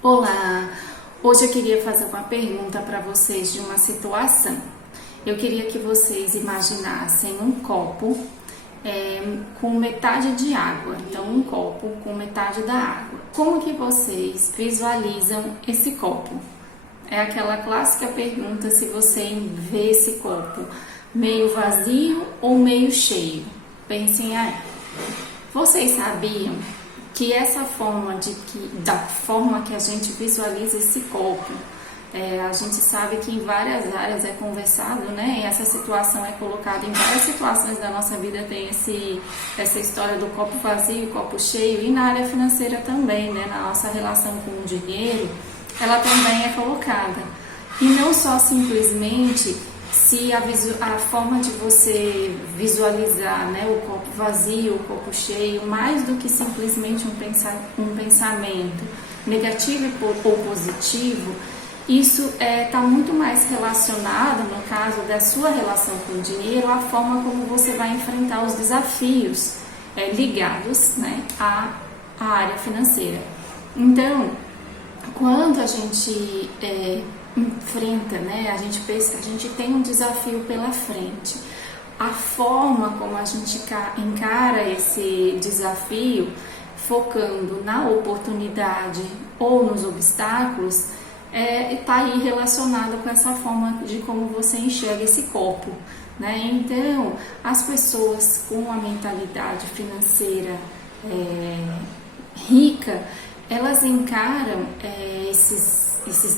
Olá! Hoje eu queria fazer uma pergunta para vocês de uma situação. Eu queria que vocês imaginassem um copo com metade de água, então um copo com metade da água. Como que vocês visualizam esse copo? É aquela clássica pergunta se você vê esse copo meio vazio ou meio cheio. Pensem aí. Vocês sabiam que essa da forma que a gente visualiza esse copo, a gente sabe que em várias áreas é conversado, né? E essa situação é colocada em várias situações da nossa vida, tem essa história do copo vazio e copo cheio, e na área financeira também, né? Na nossa relação com o dinheiro, ela também é colocada. E não só simplesmente se a forma de você visualizar, né, o copo vazio, o copo cheio, mais do que simplesmente um pensamento negativo ou positivo, isso está muito mais relacionado, no caso da sua relação com o dinheiro, a forma como você vai enfrentar os desafios ligados, né, à área financeira. Então, quando a gente enfrenta, né? A gente tem um desafio pela frente. A forma como a gente encara esse desafio, focando na oportunidade ou nos obstáculos, está aí relacionada com essa forma de como você enxerga esse copo, né? Então, as pessoas com a mentalidade financeira rica, elas encaram esses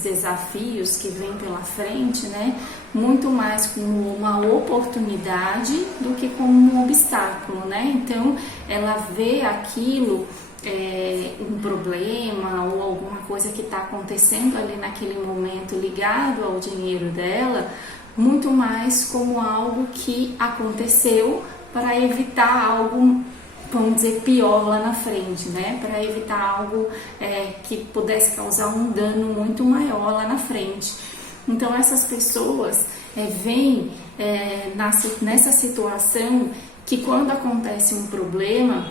desafios que vêm pela frente, né, muito mais como uma oportunidade do que como um obstáculo, né? Então, ela vê aquilo, um problema ou alguma coisa que está acontecendo ali naquele momento ligado ao dinheiro dela, muito mais como algo que aconteceu para evitar algo, vamos dizer, pior lá na frente, né? Para evitar algo que pudesse causar um dano muito maior lá na frente. Então, essas pessoas veem nessa situação que quando acontece um problema,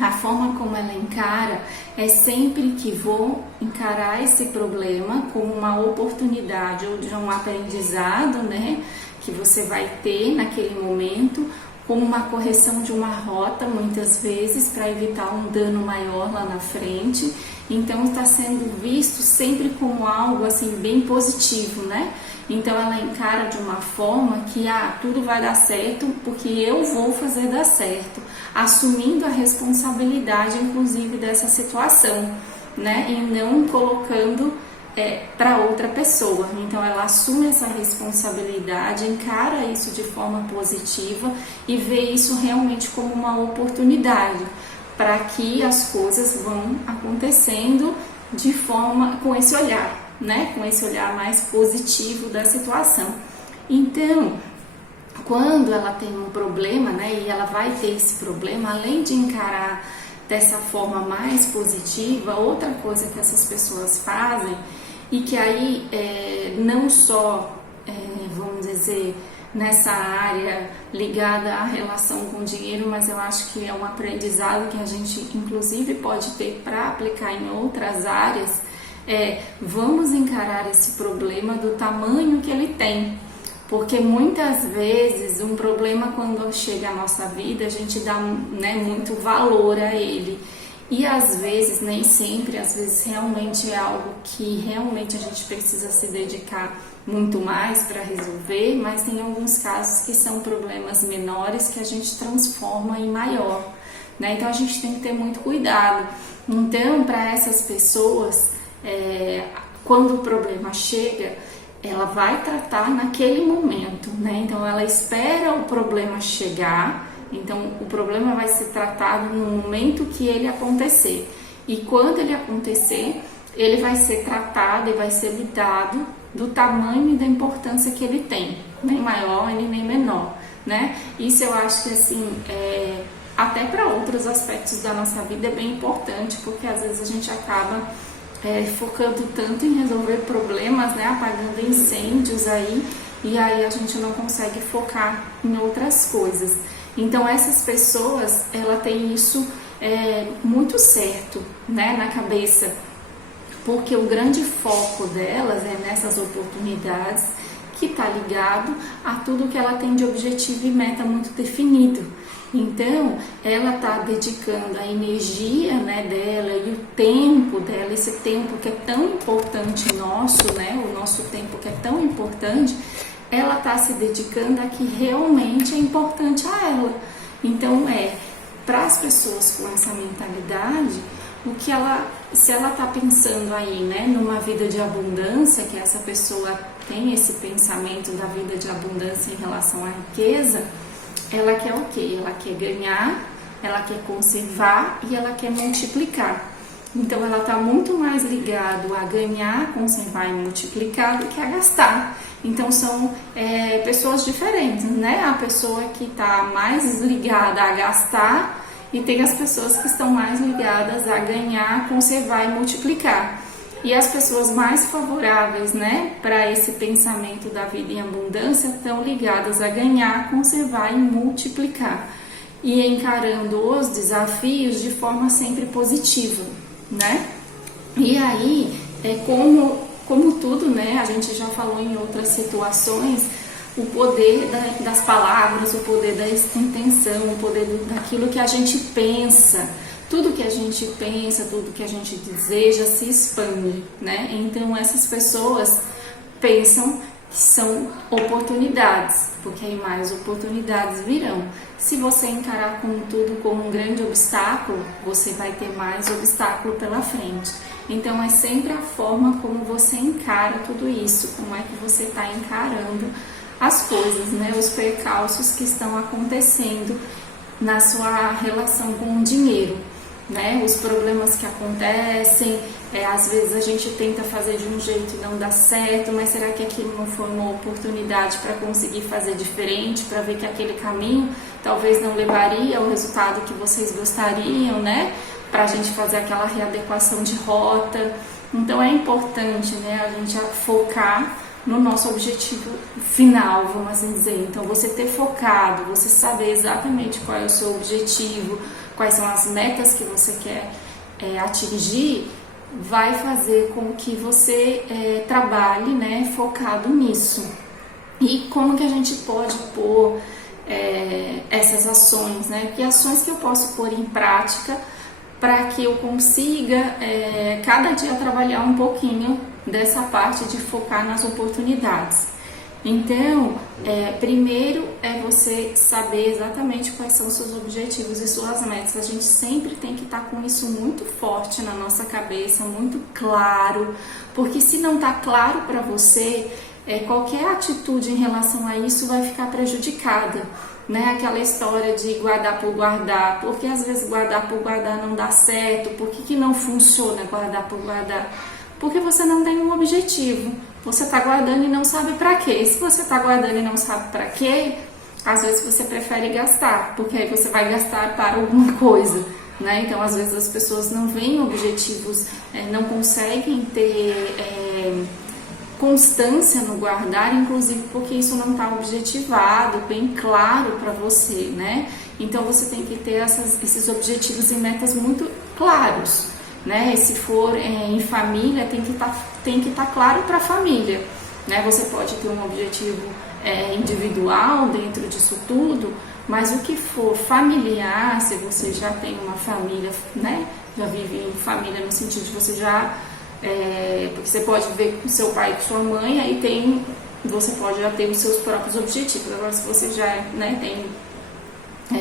a forma como ela encara é sempre que vou encarar esse problema como uma oportunidade ou de um aprendizado, né? Que você vai ter naquele momento, como uma correção de uma rota, muitas vezes, para evitar um dano maior lá na frente. Então, está sendo visto sempre como algo, assim, bem positivo, né? Então, ela encara de uma forma que, tudo vai dar certo porque eu vou fazer dar certo, assumindo a responsabilidade, inclusive, dessa situação, né? E não colocando para outra pessoa. Então, ela assume essa responsabilidade, encara isso de forma positiva e vê isso realmente como uma oportunidade para que as coisas vão acontecendo de forma com esse olhar, né? Com esse olhar mais positivo da situação. Então, quando ela tem um problema, né? E ela vai ter esse problema, além de encarar dessa forma mais positiva, outra coisa que essas pessoas fazem, e que aí não só, vamos dizer, nessa área ligada à relação com o dinheiro, mas eu acho que é um aprendizado que a gente inclusive pode ter para aplicar em outras áreas, vamos encarar esse problema do tamanho que ele tem. Porque muitas vezes um problema, quando chega à nossa vida, a gente dá, né, muito valor a ele. E às vezes, nem sempre, às vezes realmente é algo que realmente a gente precisa se dedicar muito mais para resolver, mas tem alguns casos que são problemas menores que a gente transforma em maior, né? Então a gente tem que ter muito cuidado. Então, para essas pessoas, quando o problema chega, ela vai tratar naquele momento, né? Então ela espera o problema chegar. Então, o problema vai ser tratado no momento que ele acontecer. E quando ele acontecer, ele vai ser tratado e vai ser lidado do tamanho e da importância que ele tem. Nem maior e nem menor, né? Isso eu acho que, assim, até para outros aspectos da nossa vida é bem importante, porque às vezes a gente acaba focando tanto em resolver problemas, né? Apagando incêndios aí, e aí a gente não consegue focar em outras coisas. Então, essas pessoas, ela tem isso muito certo, né, na cabeça, porque o grande foco delas é nessas oportunidades que está ligado a tudo que ela tem de objetivo e meta muito definido. Então, ela está dedicando a energia, né, dela e o tempo dela, esse tempo que é tão importante nosso, né, o nosso tempo que é tão importante, ela está se dedicando a que realmente é importante a ela. Então, para as pessoas com essa mentalidade, o que se ela está pensando aí, né, numa vida de abundância, que essa pessoa tem esse pensamento da vida de abundância em relação à riqueza, ela quer o quê? Ela quer ganhar, ela quer conservar e ela quer multiplicar. Então, ela está muito mais ligado a ganhar, conservar e multiplicar do que a gastar. Então, são pessoas diferentes, né? A pessoa que está mais ligada a gastar e tem as pessoas que estão mais ligadas a ganhar, conservar e multiplicar. E as pessoas mais favoráveis, né, para esse pensamento da vida em abundância estão ligadas a ganhar, conservar e multiplicar. E encarando os desafios de forma sempre positiva, né? E aí, como tudo, né, a gente já falou em outras situações, o poder das palavras, o poder da intenção, o poder daquilo que a gente pensa. Tudo que a gente pensa, tudo que a gente deseja se expande, né? Então essas pessoas pensam que são oportunidades, porque aí mais oportunidades virão. Se você encarar com tudo como um grande obstáculo, você vai ter mais obstáculo pela frente. Então é sempre a forma como você encara tudo isso, como é que você está encarando as coisas, né? Os percalços que estão acontecendo na sua relação com o dinheiro. Né, os problemas que acontecem, às vezes a gente tenta fazer de um jeito e não dá certo, mas será que aquilo não foi uma oportunidade para conseguir fazer diferente, para ver que aquele caminho talvez não levaria ao resultado que vocês gostariam, né, para a gente fazer aquela readequação de rota. Então é importante, né, a gente focar no nosso objetivo final, vamos assim dizer. Então você ter focado, você saber exatamente qual é o seu objetivo, quais são as metas que você quer atingir, vai fazer com que você trabalhe, né, focado nisso. E como que a gente pode pôr essas ações, né? Que ações que eu posso pôr em prática para que eu consiga cada dia trabalhar um pouquinho dessa parte de focar nas oportunidades. Então, primeiro é você saber exatamente quais são os seus objetivos e suas metas. A gente sempre tem que estar com isso muito forte na nossa cabeça, muito claro, porque se não está claro para você, qualquer atitude em relação a isso vai ficar prejudicada, né? Aquela história de guardar por guardar, porque às vezes guardar por guardar não dá certo. Por que não funciona guardar por guardar? Porque você não tem um objetivo. Você está guardando e não sabe para quê. Se você está guardando e não sabe para quê, às vezes você prefere gastar, porque aí você vai gastar para alguma coisa, né? Então, às vezes as pessoas não veem objetivos, não conseguem ter constância no guardar, inclusive porque isso não está objetivado, bem claro para você, né? Então, você tem que ter esses objetivos e metas muito claros, né? Se for em família, tem que estar claro para a família, né? Você pode ter um objetivo individual dentro disso tudo, mas o que for familiar, se você já tem uma família, né? Já vive em família no sentido de você já porque você pode ver com seu pai e com sua mãe, aí você pode já ter os seus próprios objetivos. Agora, se você já tem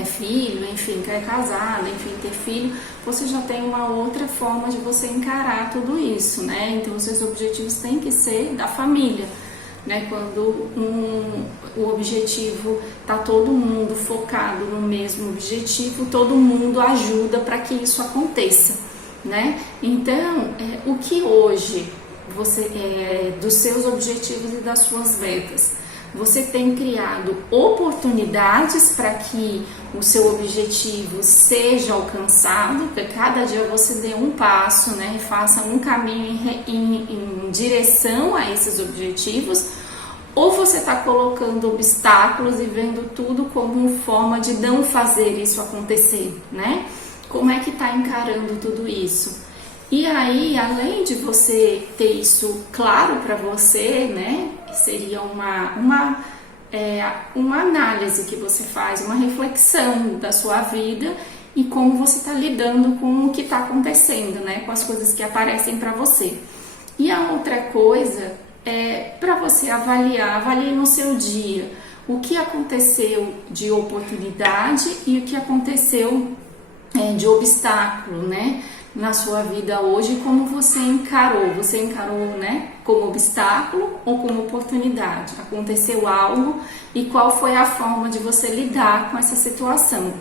filho, enfim, quer casar, enfim, ter filho, você já tem uma outra forma de você encarar tudo isso, né? Então, os seus objetivos têm que ser da família, né? Quando o objetivo está todo mundo focado no mesmo objetivo, todo mundo ajuda para que isso aconteça, né? Então, o que hoje dos seus objetivos e das suas metas, você tem criado oportunidades para que o seu objetivo seja alcançado, que cada dia você dê um passo, né, e faça um caminho em direção a esses objetivos, ou você está colocando obstáculos e vendo tudo como uma forma de não fazer isso acontecer, né? Como é que está encarando tudo isso? E aí, além de você ter isso claro para você, né, seria uma análise que você faz, uma reflexão da sua vida e como você está lidando com o que está acontecendo, né, com as coisas que aparecem para você. E a outra coisa é para você avalie no seu dia o que aconteceu de oportunidade e o que aconteceu de obstáculo, né, na sua vida hoje, como você encarou. Você encarou, né, como obstáculo ou como oportunidade? Aconteceu algo e qual foi a forma de você lidar com essa situação?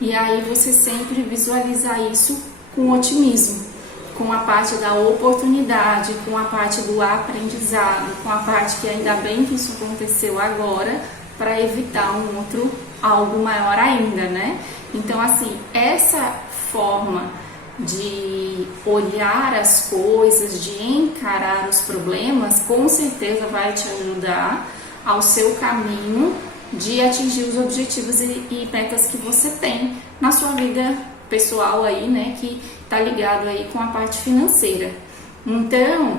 E aí você sempre visualizar isso com otimismo, com a parte da oportunidade, com a parte do aprendizado, com a parte que ainda bem que isso aconteceu agora, para evitar um outro algo maior ainda, né? Então, assim, essa forma de olhar as coisas, de encarar os problemas, com certeza vai te ajudar ao seu caminho de atingir os objetivos e metas que você tem na sua vida pessoal aí, né, que tá ligado aí com a parte financeira. Então,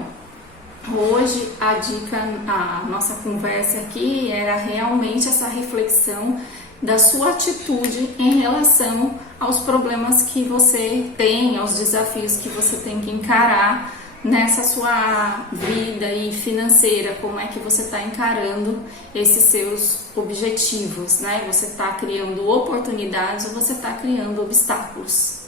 hoje a dica, a nossa conversa aqui era realmente essa reflexão da sua atitude em relação aos problemas que você tem, aos desafios que você tem que encarar nessa sua vida e financeira, como é que você está encarando esses seus objetivos, né? Você está criando oportunidades ou você está criando obstáculos?